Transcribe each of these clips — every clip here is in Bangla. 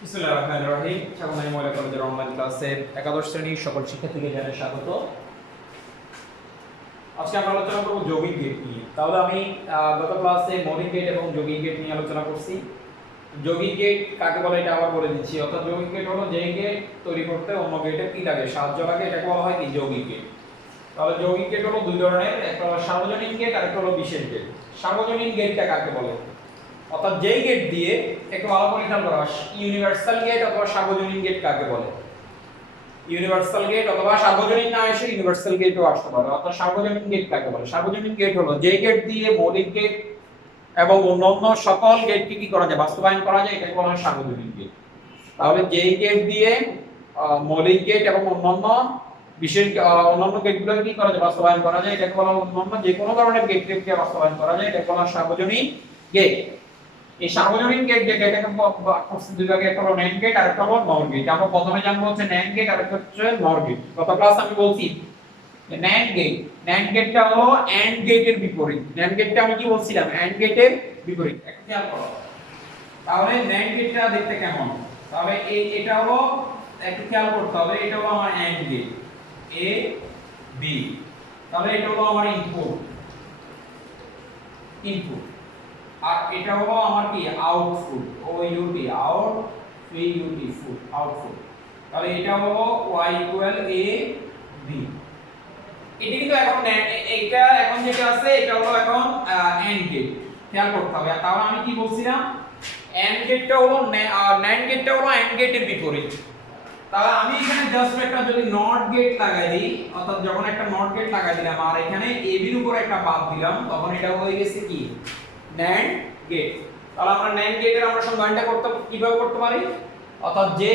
বিসমিল্লাহির রহমানির রহিম। সামনে মহিলা কলেজের অনলাইন ক্লাসের একাদশ শ্রেণীর সকল শিক্ষার্থীকে জানাই স্বাগত। আজকে আমরা আলোচনা করব যৌগিক গেট নিয়ে। তাহলে আমি গত ক্লাসে মৌলিক গেট এবং যৌগিক গেট নিয়ে আলোচনা করছি। যৌগিক গেট কাকে বলে এটা আবার বলে দিচ্ছি। অর্থাৎ যৌগিক গেট হলো যেই গেট তৈরি করতে অন্য গেটের কি লাগে, সাহায্য লাগে, এটাকে বলা হয় কি যৌগিক গেট। তাহলে যৌগিক গেট হলো দুই ধরনের, একটা হলো সার্বজনীন গেট আর একটা হলো বিশেষ গেট। সার্বজনীন গেটটা কাকে বলে? অর্থাৎ যেই গেট দিয়ে একটু ভালো করে খেয়াল করা, ইউনিভার্সাল গেট অথবা সার্বজনীন গেট কাকে বলে? ইউনিভার্সাল গেট অথবা সার্বজনীন না এসে ইউনিভার্সাল গেটও আসতে পারে। অর্থাৎ সার্বজনীন গেট কাকে বলে? সার্বজনীন গেট হলো যেই গেট দিয়ে মৌলিক গেট এবং অন্যান্য সকল গেটকে কি করা যায়, বাস্তবায়ন করা যায়, এটাকে বলা হয় সার্বজনীন গেট। তাহলে যেই গেট দিয়ে মৌলিক গেট এবং অন্যান্য বিশেষ অন্যান্য গেটগুলোকে কি করা যায়, বাস্তবায়ন করা যায়, এটাকে বলা হয় অন্যান্য যে কোনো ধরনের গেটকে বাস্তবায়ন করা যায়, এটাকে বলা হয় সার্বজনীন গেট। এই সার্বজনীন গেট যেটা, এটাকে দুই ভাগে, একটা হলো NAND গেট আর একটা হলো NOR গেট। আমরা প্রথমে জানবো হচ্ছে NAND গেট আর একটা হচ্ছে NOR গেট। গত ক্লাসে আমি বলছি যে NAND গেটটা হলো AND গেটের বিপরীত। NAND গেটটা আমি কি বলছিলাম, AND গেটের বিপরীত। একটা খেয়াল করো, তাহলে NAND গেটটা দেখতে কেমন? তাহলে এটা হলো, একটু খেয়াল করতে হবে, এটা হলো আমার AND গেট A B। তাহলে এটা হলো আমার ইনপুট আর এটা হলো আমার কি output, O U T out, P U T put, output. তাহলে এটা হলো y ইকুয়াল a b। এটা কিন্তু এখন এইটা এখন যেটা আছে এটা হলো এখন AND গেট। খেয়াল করতে হবে। তাহলে আমি কি বলছিলাম, AND গেটটা হলো NAND গেটটা হলো AND গেটের বিপরীত। তাহলে আমি এখানে জাস্ট একটা যদি নট গেট লাগাই দিই, অর্থাৎ যখন একটা নট গেট লাগাই দিলাম আর এখানে ab এর উপর একটা বাদ দিলাম, তখন এটা হয়ে গেছে কি NAND গেট। তাহলে আমরা NAND গেটের আমরা সংজ্ঞাটা করতে কিভাবে করতে পারি? অর্থাৎ যে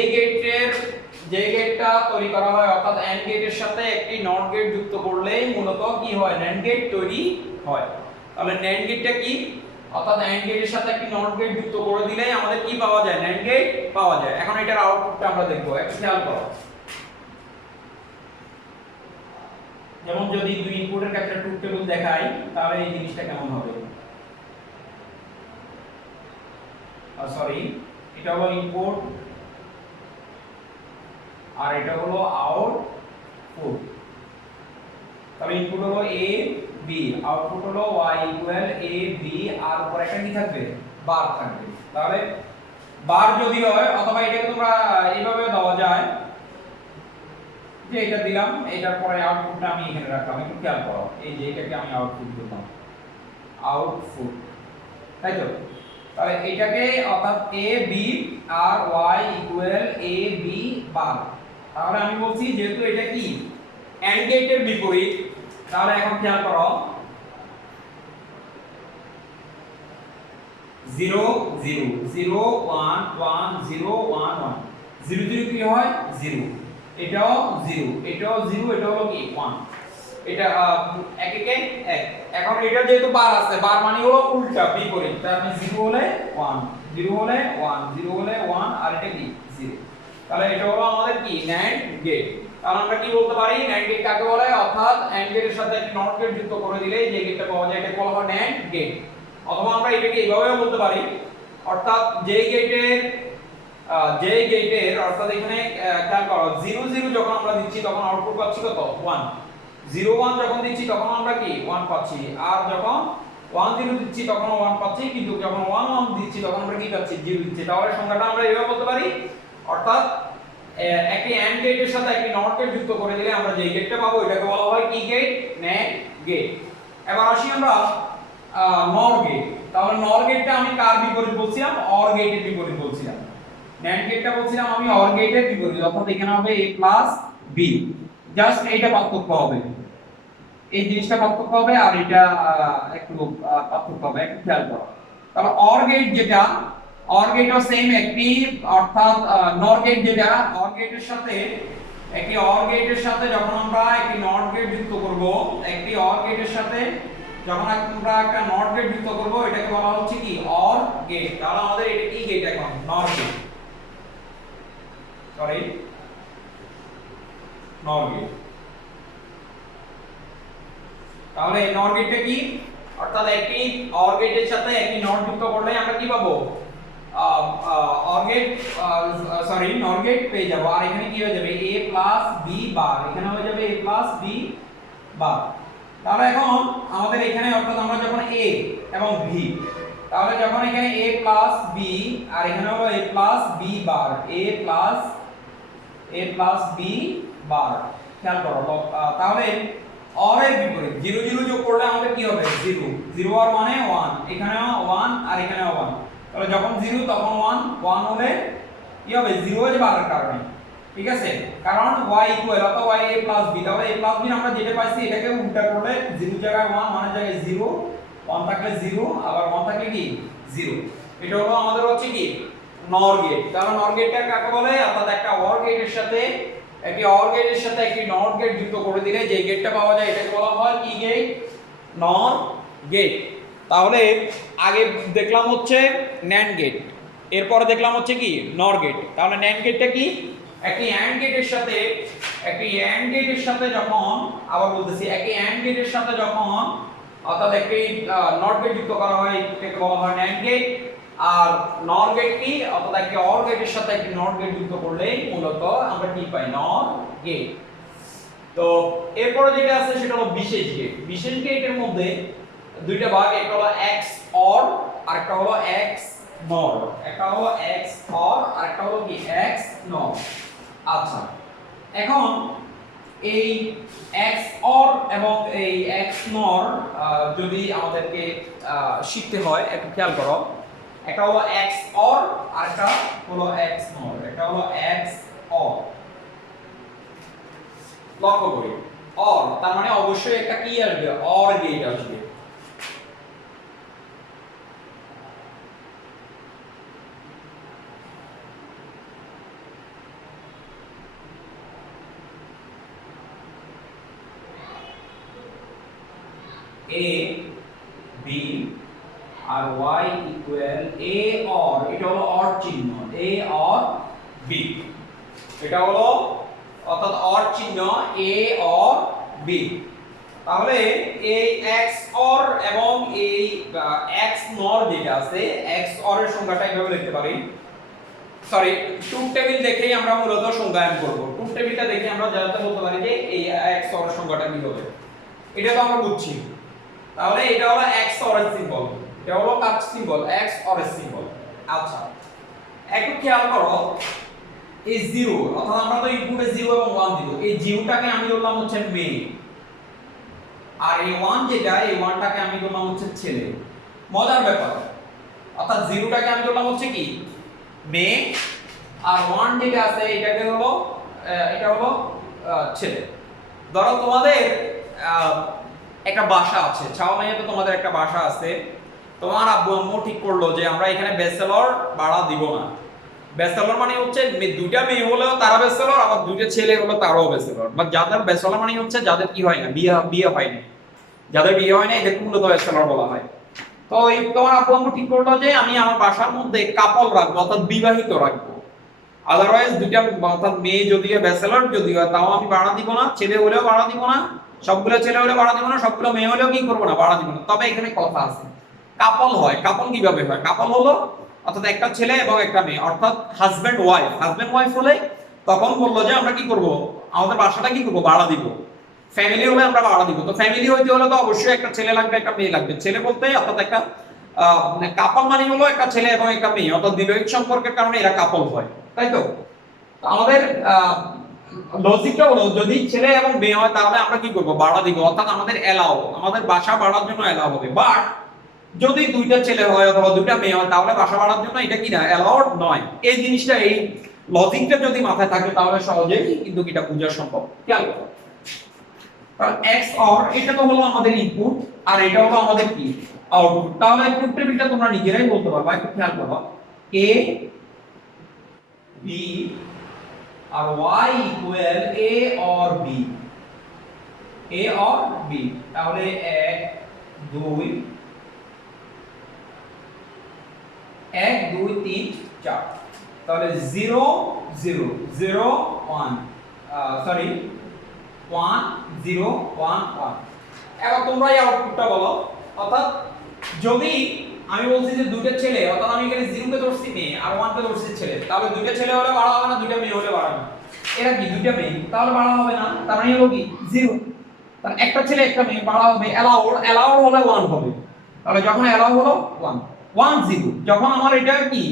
গেটটা তৈরি করা হয়, অর্থাৎ AND গেটের সাথে একটি NOT গেট যুক্ত করলেই মূলত কি হয়, NAND গেট তৈরি হয়। তাহলে NAND গেটটা কি? অর্থাৎ AND গেটের সাথে একটি NOT গেট যুক্ত করে দিলেই আমাদের কি পাওয়া যায়, NAND গেট পাওয়া যায়। এখন এটার আউটপুটটা আমরা দেখব, একটু খেয়াল করো। যেমন যদি দুই ইনপুটের ক্ষেত্রে ট্রুথ টেবিল দেখাই, তাহলে এই জিনিসটা কেমন হবে? সরি, এটা হলো ইনপুট আর এটা হলো আউটপুট। তাহলে ইনপুট হলো a b, আউটপুট হলো y ইকুয়াল a b, আর উপরে একটা কি থাকবে, বার থাকবে। তাহলে বার যদি হয়, অথবা এটাকে তোমরা এইভাবে দেওয়া যায় যে এটা দিলাম, এটার পরে আউটপুটটা আমি এখানে রাখলাম। একটু খেয়াল করো, এই যে এটাকে আমি আউটপুট দিলাম, আউটপুট, তাই তো? তাহলে এটাকে অর্থাৎ a b আর y equal a b bar. তাহলে আমি বলছি যেহেতু এটা কি AND গেটের বিপরীত, তাহলে এখন খেয়াল করো 0 0 0 1 1 0 1 1, 0 0 কি হয় 0, এটাও 0, এটাও 0, এটা হলো কি 1, এটা এক একে এক। এখন এটা যেহেতু বার আছে, বার মানে হলো উল্টা বিপরীত, তার মানে 0 হলে 1, 0 হলে 1, 0 হলে 1, আর এটা কি 0। তাহলে এটা হলো আমাদের কি NAND গেট। তাহলে আমরা কি বলতে পারি, NAND গেট কাকে বলে? অর্থাৎ AND গেটের সাথে একটা NOT গেট যুক্ত করে দিলে যে গেটটা পাওয়া যায়, এটাকে বলা হয় NAND গেট। অথবা আমরা এটাকে এইভাবেও বলতে পারি, অর্থাৎ যেই গেটের অর্থাৎ এখানে খেয়াল করো 0 0 যখন আমরা দিচ্ছি তখন আউটপুট পাচ্ছি কত, 1। 0 1 যখন দিচ্ছি তখন আমরা কি 1 পাচ্ছি, আর যখন 1 0 দিচ্ছি তখন 1 পাচ্ছি, কিন্তু যখন 1 1 দিচ্ছি তখন আমরা কি পাচ্ছি, 0 দিচ্ছি। তাহলে সংখ্যাটা আমরা এইভাবে বলতে পারি, অর্থাৎ একটি AND গেটের সাথে একটি NOT গেট যুক্ত করে দিলে আমরা যে গেটটা পাবো এটাকে বলা হয় কি গেট, NAND গেট। এবার আসি আমরা NOR গেট। তাহলে NOR গেটটা আমি কার বিপরীত বলছিলাম, OR গেটের বিপরীত বলছিলাম। NAND গেটটা বলছিলাম আমি OR গেটের বিপরীত, অর্থাৎ এখানে হবে a b, জাস্ট এইটা পার্থক্য হবে, এই জিনিসটা পার্থক্য হবে, আর এটা একটু পার্থক্য হবে, একটু খেয়াল করো। তাহলে OR গেট যেটা, OR গেটও সেম একটি, অর্থাৎ NOR গেট যেটা, OR গেটের সাথে একটি OR গেটের সাথে যখন আমরা একটি NOT গেট যুক্ত করব, একটি OR গেটের সাথে যখন আমরা একটা NOT গেট যুক্ত করব, এটাকে বলা হচ্ছে কি OR গেট। তাহলে আমাদের এটা কি গেট এখন, NOR gate, sorry NOR gate. তাহলে NOR গেটটা কি? অর্থাৎ একটি OR গেটের সাথে একটি NOT যুক্ত করলে আমরা কি পাবো, অর গেট সরি নর গেট পেয়ে যাব, আর এখানে কি হয়ে যাবে a প্লাস b বার, এখানে হয়ে যাবে a প্লাস b বার। তাহলে এখন আমাদের এখানে অর্থাৎ আমরা যখন a এবং b, তাহলে যখন এখানে a প্লাস b আর এখানে হলো a plus b bar, a plus b বার, খেয়াল করো। তাহলে অর এর বিপরীত 0 0 যোগ করলে আমাদের কি হবে 0, 0 আর 1 এ 1, এখানেও 1 আর এখানেও 1, তাহলে যখন 0 তখন 1, 1 হলে কি হবে 0 হয়ে যাবে আর কারণে, ঠিক আছে, কারণ y ইকুয়াল অত y a প্লাস b, তাহলে a প্লাস b আমরা যেটা পাইছি এটাকে উল্টা করলে 0 জায়গায় 1, 1 এর জায়গায় 0, 1 থাকলে 0 আবার 1 থাকলে কি 0। এটা হলো আমাদের হচ্ছে কি নর গেট। তাহলে নর গেটটা কাকে বলে, অর্থাৎ একটা অর গেটের সাথে একটি অর গেটের সাথে একটি নর গেট যুক্ত করে দিলে যে গেটটা পাওয়া যায় এটাকে বলা হয় কি গেট, নর গেট। তাহলে আগে দেখলাম হচ্ছে ন্যান্ড গেট, এরপরে দেখলাম হচ্ছে কি নর গেট। তাহলে ন্যান্ড গেটটা কি, একটি অ্যান্ড গেটের সাথে যখন, আবার বলতেছি একটি অ্যান্ড গেটের সাথে যখন অর্থাৎ একটি নট গেট যুক্ত করা হয় এটাকে বলা হয় ন্যান্ড গেট। আর নর গেট কি, অর্থাৎ একটি অর গেটের সাথে একটি নট গেট যুক্ত করলে মূলত আমরা কি পাই, নর গেট। তো এরপরে যেটা আছে সেটা হলো বিশেষ গেট। বিশেষ গেটের মধ্যে দুইটা ভাগ, একটা হলো এক্স অর আর একটা হলো এক্স নর, একটা হলো এক্স অর আর একটা হলো কি এক্স নর। আচ্ছা, এখন এই এক্স অর এবং এই এক্স নর যদি আমাদেরকে শিখতে হয় একটু খেয়াল করো, একটা হলো এক্স অর আর একটা হলো এক্স নর, একটা হলো এক্স অর। লক্ষ্য করি অর তার মানে অবশ্যই একটা কি আসবে, অর গেট আসবে। a b আর y ইকুয়াল a অর, এটা হলো অর চিহ্ন, a অর b, এটা হলো অর্থাৎ অর চিহ্ন a অর b। তাহলে এই x অর এবং এই x নর যেটা আছে, x অর এর সংখ্যাটা এইভাবে লিখতে পারি, সরি ট্রুথ টেবিল দেখেই আমরা মূলত সংজ্ঞায়ন করব। ট্রুথ টেবিলটা দেখে আমরা যাতে বলতে পারি যে এই x অর এর সংখ্যাটা কি হবে, এটা তো আমরা বুঝছি। তাহলে এটা হলো x অর এর সিম্বল, এটা হলো কার সিম্বল, x অর এর সিম্বল। আচ্ছা, একটু খেয়াল করো এই 0, অর্থাৎ আমরা তো ইনপুটে 0 এবং 1 দিব, এই 0টাকে আমি ধরলাম হচ্ছে মেয়ে, আর এই 1 যেটা, এই 1টাকে আমি ধরলাম হচ্ছে ছেলে। মজার ব্যাপার, অর্থাৎ 0টাকে আমি ধরলাম হচ্ছে কি মেয়ে, আর 1 যেটা আছে এটাকে হলো এটা হলো ছেলে। ধরো তোমাদের একটা বাসা আছে, ছাওয়ামাইয়া তো তোমাদের একটা বাসা আছে, তোমার আব্বু আম্মু ঠিক করলো যে আমরা এখানে ব্যাচেলর ভাড়া দিব না। ব্যাচেলর মানে হচ্ছে দুইটা মেয়ে হলেও তারা ব্যাচেলর, আবার দুইটা ছেলে হলো তারাও ব্যাচেলর, বা যাদের ব্যাচেলর মানে হচ্ছে যাদের কি হয় না, বিয়ে হয় না, যাদের বিয়ে হয় না এদেরকে মূলত ব্যাচেলর বলা হয়। তো এই তোমার আব্বু আম্মু ঠিক করলো যে আমি আমার বাসার মধ্যে কাপল রাখবো, অর্থাৎ বিবাহিত রাখবো, আদারওয়াইজ দুইটা অর্থাৎ মেয়ে যদিও ব্যাচেলর যদিও তাও আমি ভাড়া দিব না, ছেলে হলেও ভাড়া দিব না, সবগুলো ছেলে হলেও ভাড়া দিব না, সবগুলো মেয়ে হলেও কি করবো না, ভাড়া দিব না। তবে এখানে কথা আছে, কাপল হয়, কাপল কিভাবে হয়, কাপল হলো অর্থাৎ একটা ছেলে এবং একটা মেয়ে, অর্থাৎ হাজবেন্ড ওয়াইফ হলে তখন বললো যে আমরা কি করব, আমাদের বাসাটা কি করব, ভাড়া দিব। ফ্যামিলি হলে আমরা ভাড়া দিব। তো ফ্যামিলি হইতে হলে তো অবশ্যই একটা ছেলে লাগবে, একটা মেয়ে লাগবে। ছেলে বলতে অর্থাৎ একটা কাপল মানে হলো একটা ছেলে এবং একটা মেয়ে, অর্থাৎ বিবাহিত সম্পর্কের কারণে এরা কাপল হয়, তাই তো। আমাদের লজিকটা হলো যদি ছেলে এবং মেয়ে হয় তাহলে আমরা কি করব, ভাড়া দিব, অর্থাৎ আমাদের এলাও, আমাদের বাসা ভাড়ার জন্য এলাও হবে। বাট যদি দুইটা ছেলে হয় অথবা দুইটা মেয়ে হয় তাহলে বাসা ভাড়ার জন্য এটা কি না, অ্যালাউড নয়। এই জিনিসটা, এই লজিকটা যদি মাথায় থাকে তাহলে সহজেই কিন্তু এটা বোঝা সম্ভব। খেয়াল করো, কারণ x অর এটা তো হলো আমাদের ইনপুট আর এটা হলো আমাদের কি আউটপুট। তাহলে ট্রুথ টেবিলটা তোমরা নিজেরাই বলতে পারবা, একটু খেয়াল করো, a b আর y equal a or b, a or b। তাহলে 1 2 3 4, তাহলে 0 0 0 1 সরি 1 0 1 1। এবার তোমরা এই আউটপুটটা বলো, অর্থাৎ যদি আমি বলছি যে দুইটা ছেলে, অর্থাৎ আমি আমি এখানে 0 কে ধরছি মেয়ে আর 1 কে ধরছি ছেলে, তাহলে দুইটা ছেলে হলে বাড়া হবে না, দুইটা মেয়ে হলে বাড়াবে? এরা কি দুইটা মেয়ে, তাহলে বাড়া হবে না, তার মানে হলো কি 0। তার একটা ছেলে একটা মেয়ে বাড়া হবে, অ্যালাউড হলে 1 হবে। তাহলে যখন অ্যালাউ হলো 1 1 0, যখন আমার এটা কি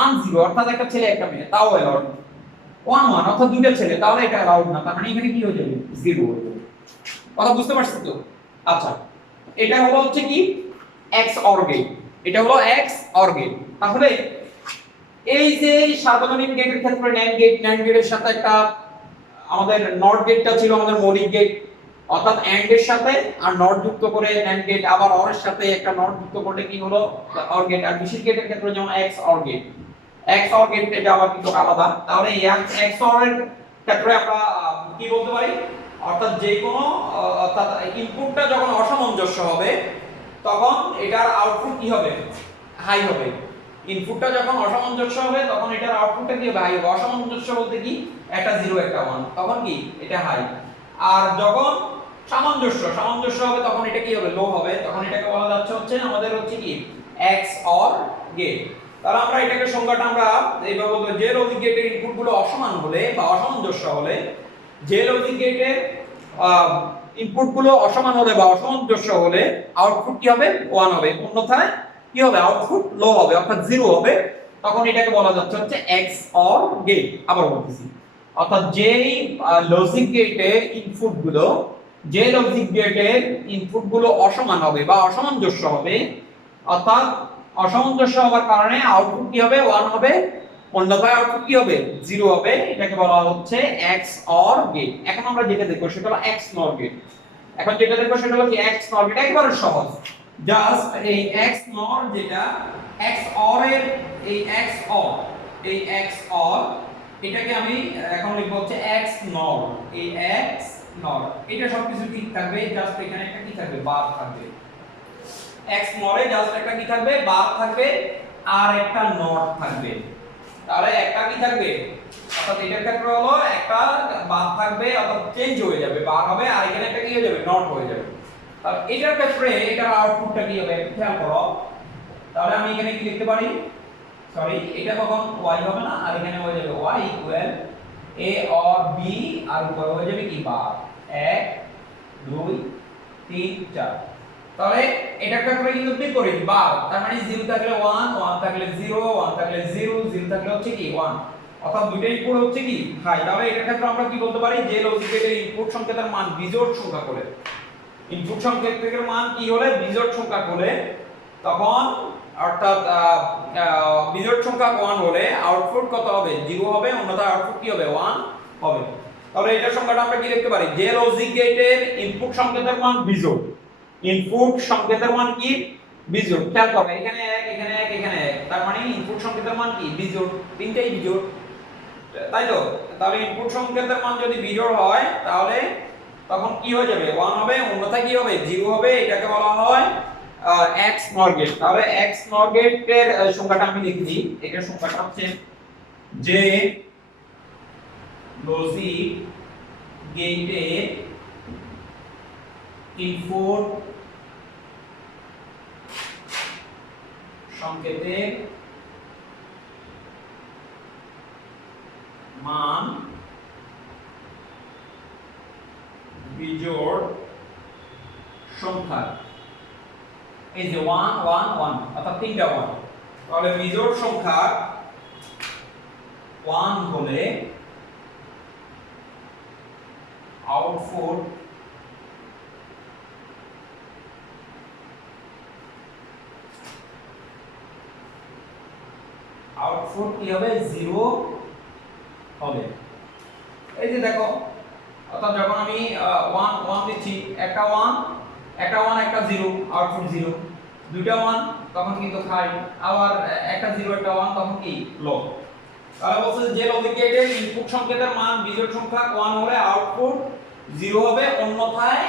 1 0 অর্থাৎ একটা ছেলে একটা মেয়ে, তাও অ্যালাউড। 1 1 অর্থাৎ দুইটা ছেলে, তাহলে এটা অ্যালাউড না, তার মানে এখানে কি হয়ে যাবে 0 হয়ে যাবে। কথা বুঝতে পারছিস তো? আচ্ছা, এটা হলো হচ্ছে কি এক্স অর গেট, এটা হলো এক্স অর গেট। তাহলে এই যে সার্বজনীন গেটের ক্ষেত্রে ন্যান্ড গেটের সাথে একটা আমাদের নট গেটটা ছিল আমাদের মৌলিক গেট, অর্থাৎ এন্ড এর সাথে আর নট যুক্ত করে ন্যান্ড গেট, আবার অর এর সাথে একটা নট যুক্ত করলে কি হলো অর গেট। আর বিশেষ গেটের ক্ষেত্রে যেমন X or gate, X or gate এটা আবার কিন্তু আলাদা। তাহলে এই এক্স অর এর ক্ষেত্রে আমরা কি বলতে পারি, অর্থাৎ যে কোনো অর্থাৎ ইনপুটটা যখন অসামঞ্জস্য হবে তখন এটার আউটপুট কি হবে, হাই হবে। ইনপুটটা যখন অসামঞ্জস্য হবে তখন এটার আউটপুটটা কি হবে, হাই হবে। অসামঞ্জস্য বলতে কি একটা 0 একটা 1, তখন কি এটা হাই। আর যখন সামঞ্জস্য হবে তখন এটা কি হবে, লো হবে। তখন এটাকে বলা যাচ্ছে হচ্ছে আমাদের হচ্ছে কি এক্স অর গেট। তাহলে আমরা এটাকে সংজ্ঞাটা আমরা এইভাবে বলবো, যে লজিক গেটের ইনপুটগুলো অসমান হলে বা অসামঞ্জস্য হলে, যে লজিক গেটের ইনপুটগুলো অসমান হলে বা অসামঞ্জস্য হলে আউটপুট কি হবে 1 হবে, অন্যথায় কি হবে আউটপুট লো হবে অর্থাৎ 0 হবে। তখন এটাকে বলা যাচ্ছে হচ্ছে এক্স অর গেট। আবার বলতেছি, অর্থাৎ যেই লজিক গেটের ইনপুটগুলো, যে লজিক গেটের ইনপুটগুলো অসমান হবে বা অসামঞ্জস্য হবে, অর্থাৎ অসামঞ্জস্য হওয়ার কারণে আউটপুট কি হবে 1 হবে, অন্যথায় আউটপুট কি হবে 0 হবে, এটাকে বলা হচ্ছে এক্স অর গেট। এখন আমরা যেটা দেখব সেটা হলো এক্স নর গেট। এখন যেটা দেখব সেটা হলো কি এক্স নর গেট, একেবারে সহজ। জাস্ট এই এক্স নর যেটা এক্স অর এর এই এক্স অর, এই এক্স অর এটাকে আমি এখন লিখব হচ্ছে এক্স নর। এই এক্স নর এটা সবকিছু ঠিক থাকবে, জাস্ট এখানে একটা কি থাকবে, বার থাকবে। এক্স নরে জাস্ট একটা কি থাকবে, বার থাকবে আর একটা নট থাকবে। তাহলে একটা কি থাকবে, অর্থাৎ এটার ক্ষেত্রে হলো একটা বার থাকবে, অর্থাৎ চেঞ্জ হয়ে যাবে, বার হবে, আর এখানে একটা কি হয়ে যাবে, নট হয়ে যাবে। তাহলে এটার ক্ষেত্রে এটার আউটপুটটা কি হবে খেয়াল করো। তাহলে আমি এখানে কি লিখতে পারি, সরি এটা কখন y হবে না, আর এখানে হয়ে যাবে y equal a or b, আর উপরে হয়ে যাবে কি বার 1 2 3 4। তাহলে এটার ক্ষেত্রে কিন্তু বিপরীত বার, তার মানে 0 থাকলে 1 1 থাকলে 0 1 থাকলে 0 0 থাকলে হচ্ছে কি 1, অর্থাৎ দুইটাই ইনপুট হচ্ছে কি হাই। তাহলে এটার ক্ষেত্রে আমরা কি বলতে পারি, যে লজিক গেটের ইনপুট সংকেতের মান বিজোড় সংখ্যা করে, ইনপুট সংকেতের মান কি হলে বিজোড় সংখ্যা করে, তখন অর্থাৎ বিজোড় সংখ্যা 1 হলে আউটপুট কত হবে 0 হবে, অন্যথায় আউটপুট কি হবে 1 হবে। তাহলে এটার সংখ্যাটা আমরা কি লিখতে পারি, যে লজিক গেটের ইনপুট সংকেতের মান বিজোড়, ইনপুট সংকেতের মান কি বিজোড়। খেয়াল করবে এখানে 1 এখানে 1 এখানে 1, তার মানে ইনপুট সংকেতের মান কি বিজোড়, তিনটাই বিজোড়, তাই তো? তাহলে ইনপুট সংকেতের মান যদি বিজোড় হয় তাহলে তখন কি হয়ে যাবে 1 হবে, অন্যথায় কি হবে 0 হবে। এটাকে বলা হয় এক্স নর গেট। তাহলে এক্স নর গেটের সংখ্যাটা আমি লিখে দিই, এটার সংখ্যাটা হচ্ছে যে লজিক গেটের ইনপুট সংকেতের মান বিজোড় সংখ্যা, এই যে 1 1 1 অর্থাৎ তিনটা 1, তাহলে বিজোড় সংখ্যা 1 হলে আউটপুট কি হবে 0 হবে। এই যে দেখো, অর্থাৎ যখন আমি 1 1 দিচ্ছি, একটা 1 একটা 1 একটা 0, আউটপুট 0, দুইটা 1 তখন কিন্তু হাই, আবার একটা 0 একটা 1 তখন কি লো। তাহলে বলছে যে লজিক গেটের ইনপুট সংকেতের মান বিজোড় সংখ্যা 1 হলে আউটপুট 0 হবে, অন্যথায়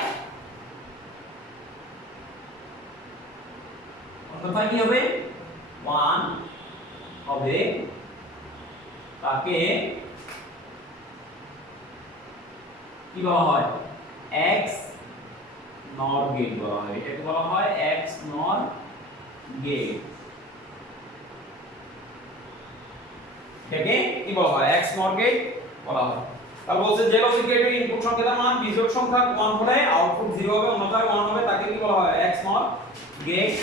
কি হবে 1 হবে। তাকে কি বলা হয়, এক্স নর গেট বলা হয়, এটাকে বলা হয় এক্স নর গেট। এটাকে কি বলা হয় এক্স নর গেট বলা হয়। তাহলে বলছে যে লজিক গেটের ইনপুট সংকেতের মান বিজোড় সংখ্যা 1 হলে আউটপুট 0 হবে, অন্যথায় 1 হবে, তাকে কি বলা হয় এক্স নর গেট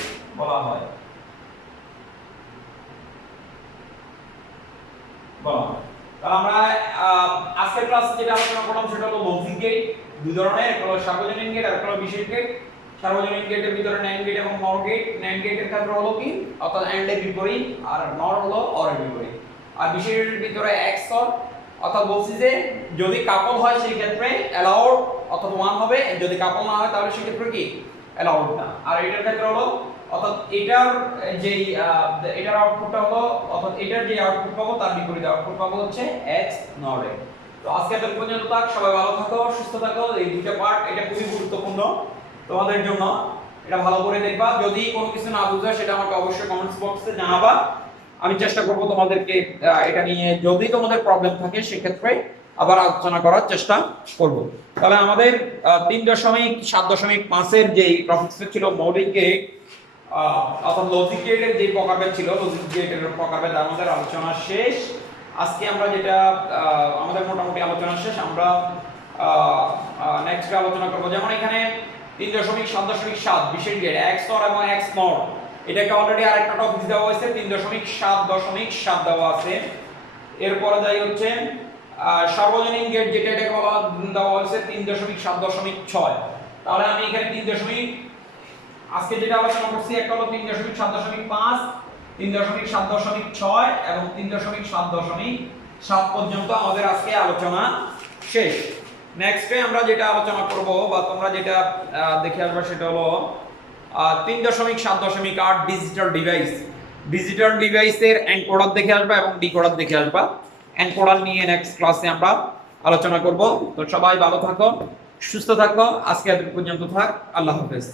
বলা হয়। তাহলে আমরা আজকের ক্লাসে যেটা আলোচনা করলাম সেটা হলো লজিক গেট। দুই ধরনের, একটা হলো সার্বজনীন গেট আর একটা হলো বিশেষ গেট। সার্বজনীন গেটের ভিতরে NAND গেট এবং NOR গেট। NAND গেটের ক্ষেত্রে হলো কি অর্থাৎ AND এর বিপরীত, আর NOR হলো OR এর বিপরীত। আর বিশেষ গেটের ভিতরে XOR অর্থাৎ বলছি যে যদি কাপল হয় সেই ক্ষেত্রে অ্যালাউড অর্থাৎ 1 হবে, যদি কাপল না হয় তাহলে সেই ক্ষেত্রে কি অ্যালাউড না। আর এটার ক্ষেত্রে হলো অর্থাৎ এটার যেই এটার আউটপুটটা হলো অর্থাৎ এটার যে আউটপুট পাবো তার বিপরীত আউটপুট পাবো হচ্ছে x নর এ। তো আজকে এত পর্যন্ত থাক, সবাই ভালো থাকো, সুস্থ থাকো। এই দুইটা পার্ট এটা খুবই গুরুত্বপূর্ণ তোমাদের জন্য, এটা ভালো করে দেখবা। যদি কোনো কিছু না বুঝো সেটা আমাকে অবশ্যই কমেন্টস বক্সে জানাবা, আমি চেষ্টা করব তোমাদেরকে এটা নিয়ে যদি তোমাদের প্রবলেম থাকে সেক্ষেত্রে আবার আলোচনা করার চেষ্টা করব। তাহলে আমাদের 3.7.5 এর যে টপিকসটা ছিল মৌলিক গেট অর্থাৎ লজিক গেটের যে প্রকারভেদ ছিল, লজিক গেটের প্রকারভেদ আমাদের আলোচনা শেষ। আজকে আমরা যেটা আমাদের মোটামুটি আলোচনা শেষ, আমরা নেক্সট আলোচনা করব। যেমন এখানে 3.7.7 বিশেষ গেট XOR এবং XNOR, এটাকে অলরেডি আরেকটা টপিক দেওয়া হয়েছে 3.7.7 দেওয়া আছে। এরপরে যাই হচ্ছে সার্বজনীন গেট যেটা এটাকে বলা দেওয়া হয়েছে 3.7.6। তাহলে আমি এখানে আজকে যেটা আলোচনা করছি একটা হলো 3.7.5, 3.7.6 এবং 3.7.7 পর্যন্ত আমাদের আজকে আলোচনা শেষ। নেক্সটে আমরা যেটা আলোচনা করব বা তোমরা যেটা দেখে আসবে সেটা হলো 3.7.8 ডিজিটাল ডিভাইস। ডিজিটাল ডিভাইসের এনকোডার দেখে আসবা এবং ডিকোডার দেখে আসবা। এনকোডার নিয়ে নেক্সট ক্লাসে আমরা আলোচনা করব। তো সবাই ভালো থাকো, সুস্থ থাকো, আজকে এত পর্যন্ত থাক, আল্লাহ হাফেজ।